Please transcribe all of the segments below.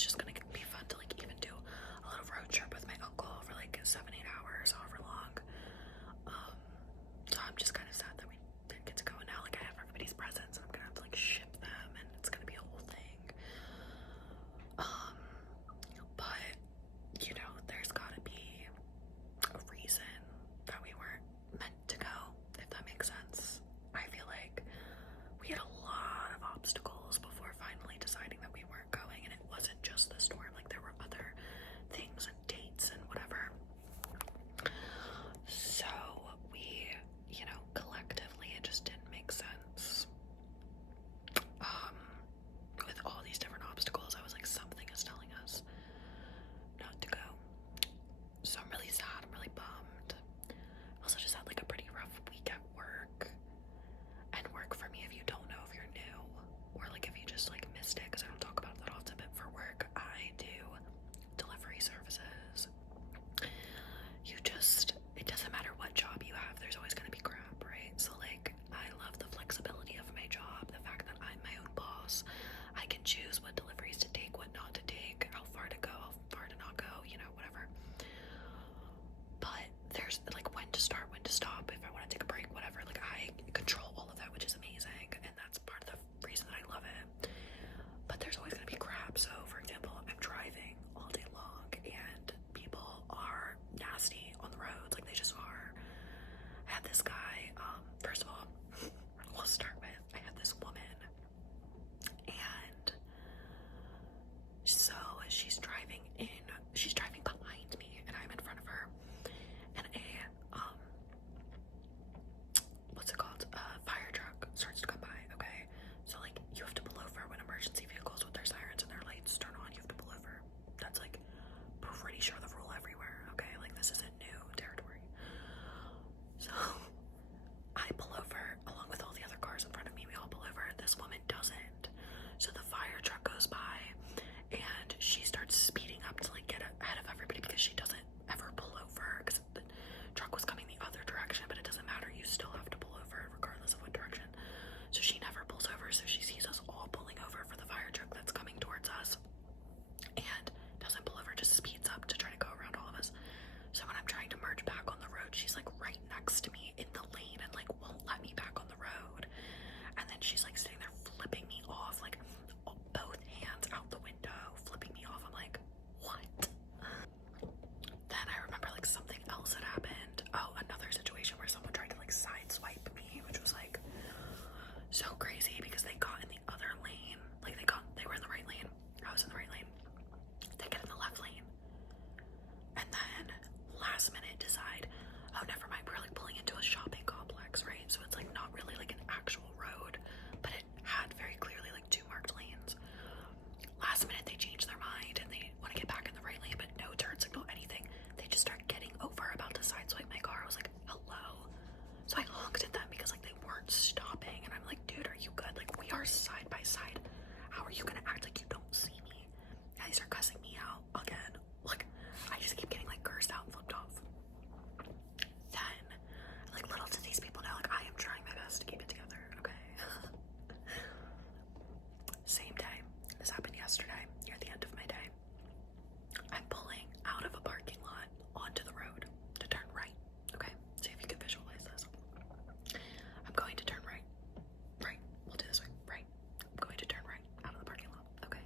was just gonna be fun to like even do a little road trip with my uncle for like 7-8 hours, however long. So I'm just kind of sad that we didn't get to go. And now like I have everybody's presents and I'm gonna have to like ship them and it's gonna be a whole thing. But you know, there's gotta be a reason that we weren't meant to go, if that makes sense. I feel like we had a lot of obstacles before finally deciding that we weren't going, and it wasn't just the storm, like there were other things and dates and whatever. So we, you know, collectively it just didn't make sense. With all these different obstacles, I was like, something is telling us not to go. So I'm really sad, I'm really bummed. Also just had like a pretty rough week at work. And work for me, if you don't know, if you're new, or like if you just like missed it, because I don't talk about that often, but for work, I do delivery services. It doesn't matter what job you have, there's always gonna be crap, right? So like, I love the flexibility of my job, the fact that I'm my own boss. I can choose what deliveries to take, what not to take, how far to go, how far to not go, you know, whatever. But there's like when to start, when to stop, if I want to take a break, whatever. Like I control all of that, which is amazing, and that's part of the reason that I love it. But there's always gonna be crap. So for example, I'm driving all day long and people are nasty on the roads, like they just are. I had this guy, first of all, we'll start with, I had this woman, and so she's driving behind me and I'm in front of her, and a what's it called, a fire truck starts to come by. Okay, so like you have to pull over when emergency vehicles with their sirens and their lights turn on. You have to pull over. That's like pretty sure the rule everywhere. Okay, like this isn't new territory. So I pull over along with all the other cars in front of me. We all pull over. This woman doesn't. So the fire truck goes by and she starts speeding up to like get ahead of everybody, because she doesn't ever pull over, because the truck was coming the other direction, but it doesn't matter, you still have to pull over regardless of what direction. So she never pulls over, so she sees us all pulling over for the fire truck that's coming towards us and doesn't pull over, just speeds up to try to go around all of us. So when I'm trying to merge back on the road, she's like right next to me in the lane and like won't let me back on the road. And then she's like sitting there flipping me off, like both hands out the window, flipping me off. I'm like, what? Then I remember like something else had happened. Oh, another situation where someone tried to like sideswipe me, which was like so crazy, because they got in the other lane. Like they were in the right lane. I was in the right lane. They get in the left lane. And then last minute decide, oh, never mind, we're like pulling into a shopping complex, right? So it's like not really like an actual road, but it had very clearly like two marked lanes. Last minute they change their mind and they want to get back in the right lane, but no turn signal, anything. They just start getting over, about to sideswipe my car. I was like, hello. So I honked at them because like they weren't stopping, and I'm like, dude, are you good? Like we are side by side. How are you gonna act like you don't see me? And they start cussing me out again. Like I just keep getting like cursed out and flipped off. Then like little did these people know, like I am trying my best to keep it together, okay? Same day. This happened yesterday, near the end of my day. I'm pulling out of a parking lot onto the road to turn right. Okay, see if you can visualize this. I'm going to turn right. Right. We'll do this way. Right. I'm going to turn right out of the parking lot. Okay.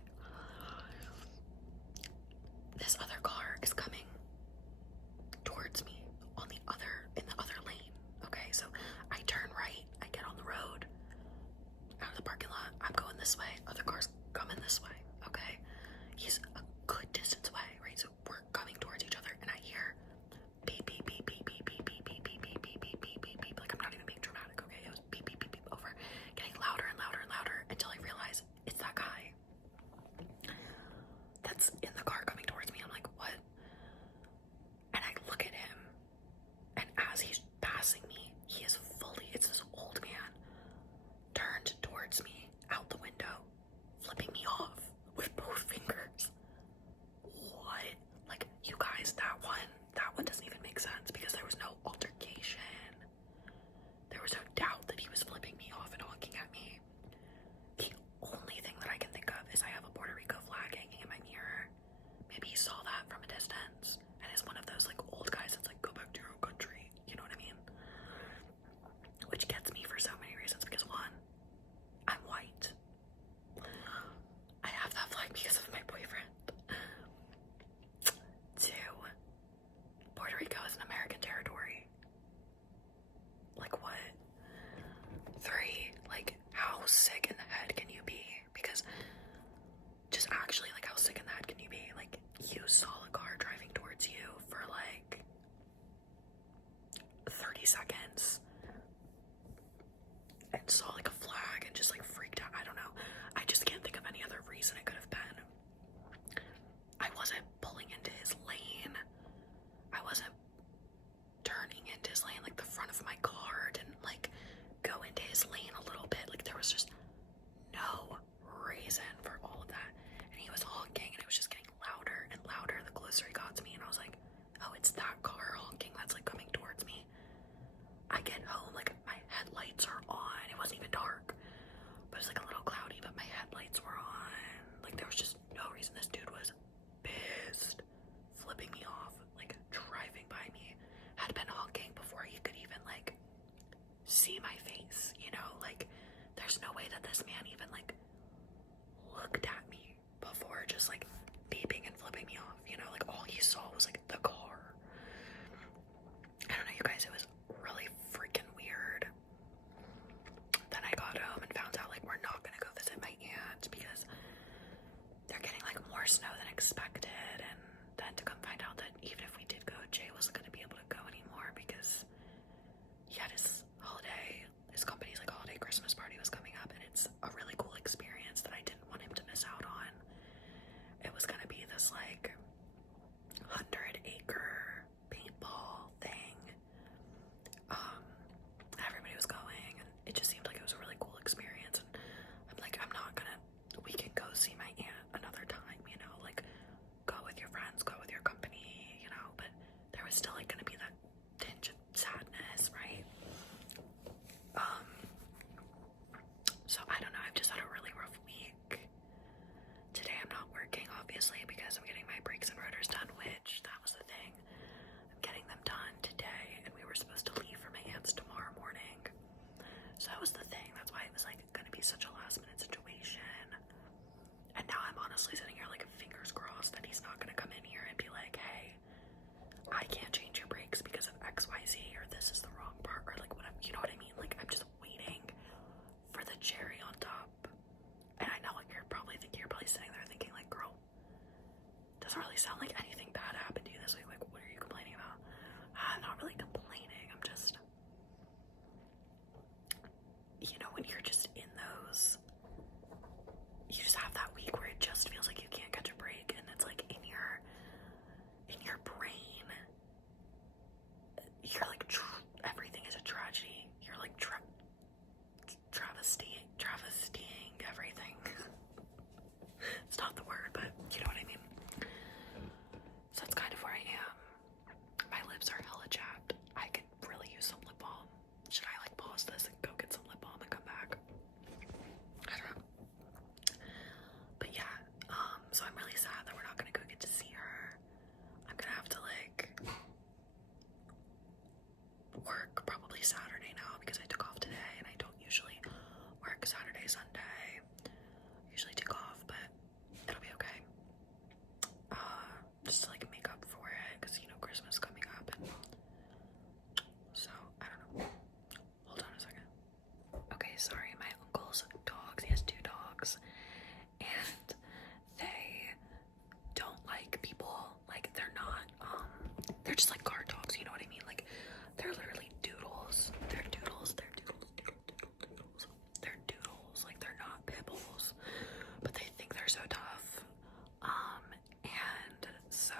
more snow than expected, and then to come find out that even if we did go, Jay wasn't going to be able to go anymore because he had his company's like holiday Christmas party was coming up, and it's a really cool experience that I didn't want him to miss out on. It was going to be this like 100-acre paintball thing. Everybody was going, and it just seemed like it was a really cool experience. And I'm like, we can go see my aunt another time, you know, like go with your friends, go with your company, you know, but there was still like gonna be that tinge of sadness, right? So I don't know, I've just had a really rough week. Today I'm not working, obviously, because I'm getting my brakes and rotors done, which, that was the thing. I'm getting them done today, and we were supposed to leave for my aunt's tomorrow morning. So that was the thing. That's why it was like gonna be such a last minute situation. And now I'm honestly sitting here like fingers crossed that he's not gonna come in here and be like, hey, I can't change your brakes because of XYZ, or this is the wrong part, or like whatever, you know what I mean? Like, I'm just waiting for the cherry on top. And I know what you're probably thinking. You're probably sitting there thinking like, girl, doesn't really sound like anything bad happened to you this week. Like, what are you complaining about? I'm not really complaining. I'm just, you know, when you're just in those, you just have that week where it just feels like you can't catch a break, and it's like in your brain, you're like, everything is a tragedy. You're like travestying everything. It's not the word, but you know what I mean. So that's kind of where I am. My lips are hella chapped. I could really use some lip balm. Should I like pause this and go get some lip balm and come back? I don't know. But yeah, so I'm really sad that we're not gonna go get to see her. I'm gonna have to like work probably Saturday now because I took off today, and I don't usually work Saturday, Sunday. Usually take off, but it'll be okay. Just to like make up for it, because you know Christmas is coming up, and so I don't know. Hold on a second. Okay, sorry, my uncle's dogs, he has 2 dogs, and they don't like people. Like, they're not they're just like guard dogs, you know what I mean? Like, they're literally doodles. They're doodles. They're doodles. Like, they're not pit bulls, but they think they're so tough. And so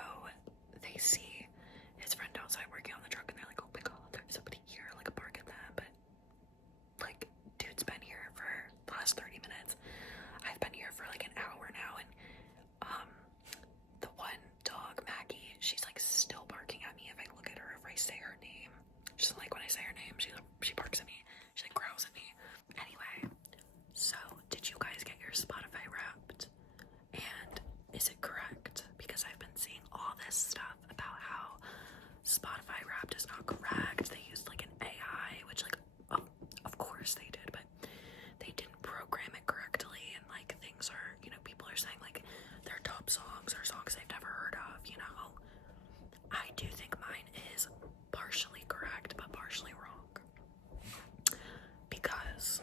they see his friend outside working on the truck, and they're like, oh my god, there's somebody here, like bark at them. But like, dude's been here for the last 30 minutes. I've been here for like an hour now, and the one dog, Maggie, she's like still barking at me if I look at her, if I say her name. She doesn't like when I say her name. She barks at me. She like growls at me. Anyway, so did you guys get your Spotify Wrapped? And is it correct? Because I've been seeing all this stuff about how Spotify Wrapped is not correct. They used like an AI, which like, of course they did, but they didn't program it correctly, and like things are, you know, people are saying like their top songs are songs they've never heard of, you know. I do think mine is partially correct, but partially wrong. Because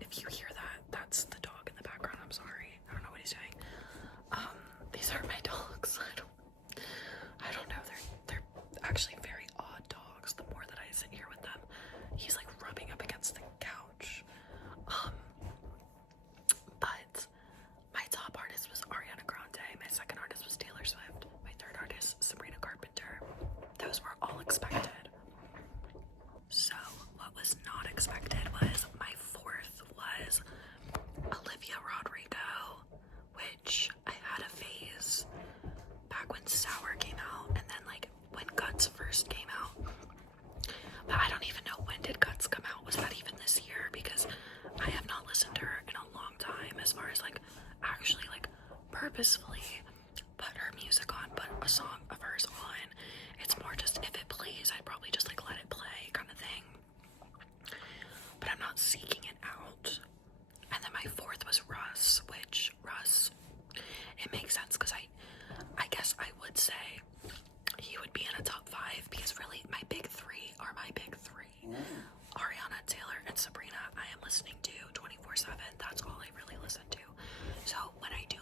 if you hear that, that's the dog in the background. I'm sorry. I don't know what he's doing. These are my dogs. I don't know. They're actually very odd dogs. The more that I sit here with them, he's like rubbing up against the couch. But my top artist was Ariana Grande. My second artist was Taylor Swift. My third artist, Sabrina Carpenter. Those were all expected. So what was not expected was my fourth was Olivia Rodrigo, which I had a phase back when Sour came out, and then like when Guts first came out. But I don't even know, when did Guts come out? Was that even this year? Because I have not listened to her in a long time, as far as like actually like purposefully put her music on, put a song of hers on. It's more just if it plays, I'd probably just like let it play kind of thing. But I'm not seeking it out. And then my fourth was Russ, which Russ, it makes sense because I guess I would say he would be in a top 5, because really my big 3 are my big 3. Ariana, Taylor, and Sabrina I am listening to 24/7. That's all I really listen to. So when I do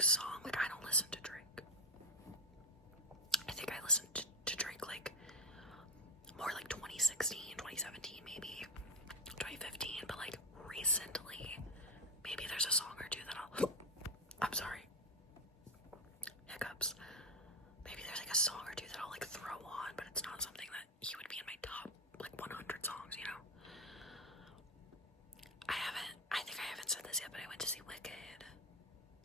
Drake song. Like, I don't listen to Drake. I think I listened to Drake like more like 2016, 2017, maybe 2015, but like recently, maybe there's a song or two that I'm sorry, hiccups. Maybe there's like a song or two that I'll like throw on, but it's not something that he would be in my top like 100 songs, you know? I think I haven't said this yet, but I went to see Wicked.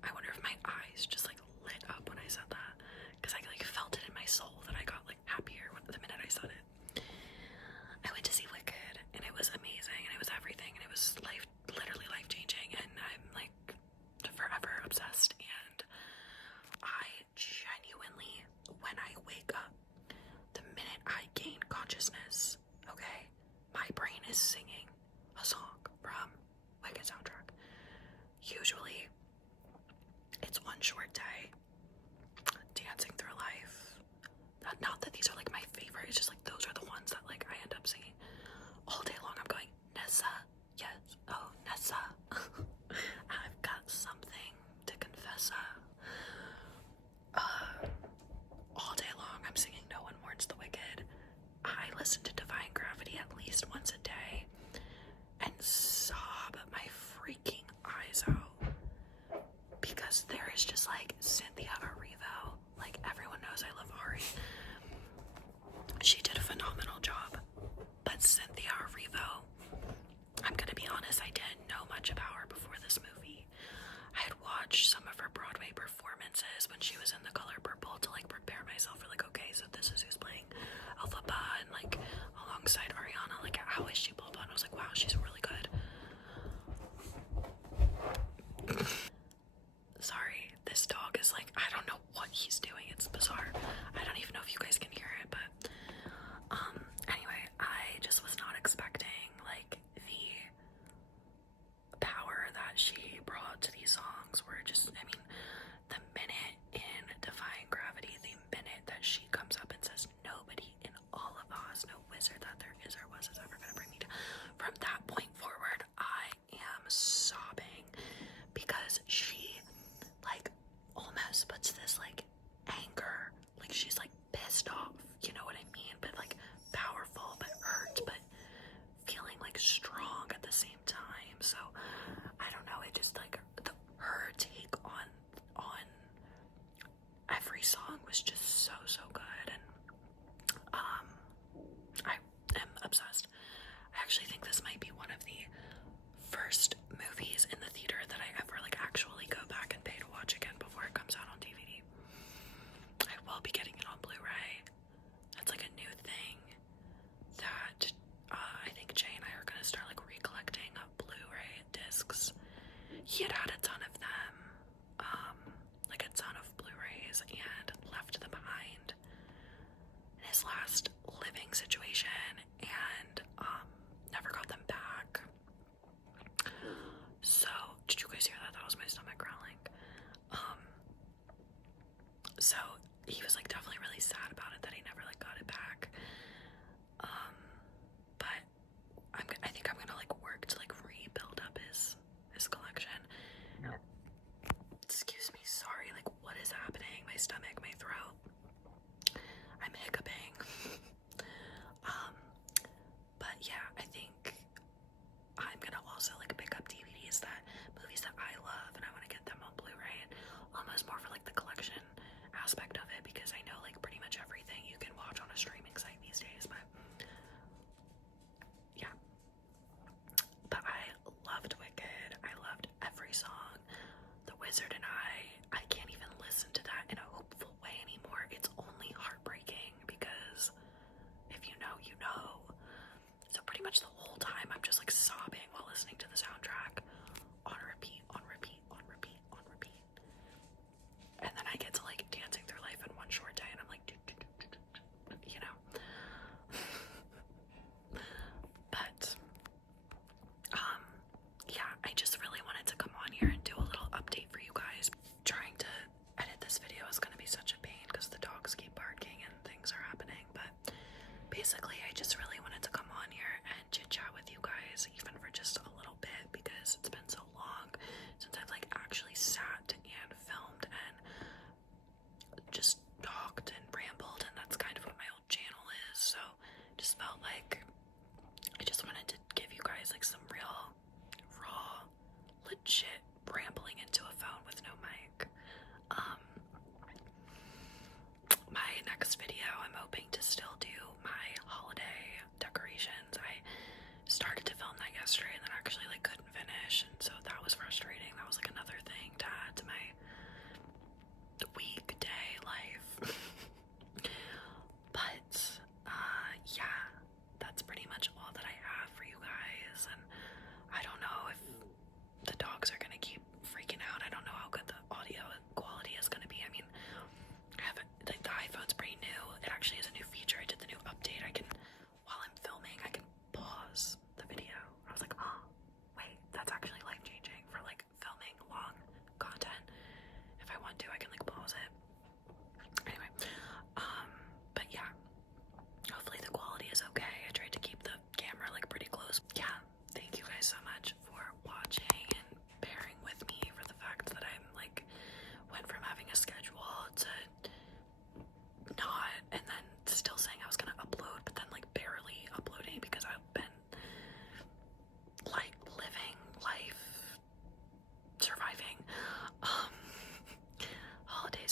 I wonder if my eyes just like lit up when I said that, because I like felt it in my soul that I got like happier the minute I said it. I went to see Wicked, and it was amazing, and it was everything, and it was literally life changing, and I'm like forever obsessed. And I genuinely, when I wake up, the minute I gain consciousness, okay, my brain is singing a song from Wicked soundtrack. Usually, it's One Short Day, Dancing Through Life. Not that these are like my favorite, it's just like those are the ones that like I end up singing all day long. I'm going, Nessa, yes, oh Nessa, I've got something to confess. All day long I'm singing No One Mourns the Wicked. I listen to Defying Gravity at least once a day and sob my freaking eyes out, because there is just like Cynthia Erivo. Like, everyone knows I love Ari. She did a phenomenal job. But Cynthia Erivo, I'm gonna be honest, I didn't know much about her before this movie. I had watched some of her Broadway performances when she was in The Color Purple to like prepare myself for like, okay, so this is who's playing Elphaba, and like alongside Ariana, like how is she, blah blah. And I was like, wow, she's really good. Sorry, this dog is like, I don't know what he's doing. It's bizarre. I don't even know if you guys can hear it, but anyway, I just was not expecting like the power that she brought to these songs. Were just, I mean, the minute in Defying Gravity, the minute that she comes up and says, nobody in all of Oz, no wizard that there is or was, is ever gonna bring me down. From that point forward, I am sobbing, because she like almost puts this like anger, like she's like pissed off, you know what I mean, but like powerful, but hurt, but feeling like strong at the same time. So I don't know, it just like her take on every song was just so good, and I am obsessed. I actually think this might be one of the first movies in the theater that I ever like actually go back and pay to watch again before it comes out on DVD. I will be getting it on Blu-ray. That's like a new thing that I think Jay and I are gonna start like recollecting Blu-ray discs. He had a ton of them, like a ton of Blu-rays, and left them behind in his last living situation, and never got them back. So, did you guys hear that? That was my stomach growling. So he was like definitely really sad about it that he never like got it back. But I think I'm gonna like work to like rebuild up his collection. Excuse me, sorry, like what is happening? My stomach, my throat. I'm hiccuping. But yeah, I think I'm gonna also like pick up DVDs that movies that I love, and I want to get them on Blu-ray, and almost more for like the collection aspect of it, because I know like pretty much everything you can watch on a streaming site these days. But yeah, but I loved Wicked. I loved every song. The Wizard and I can't even listen to that in a hopeful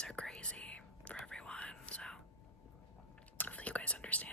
are crazy for everyone, so hopefully you guys understand.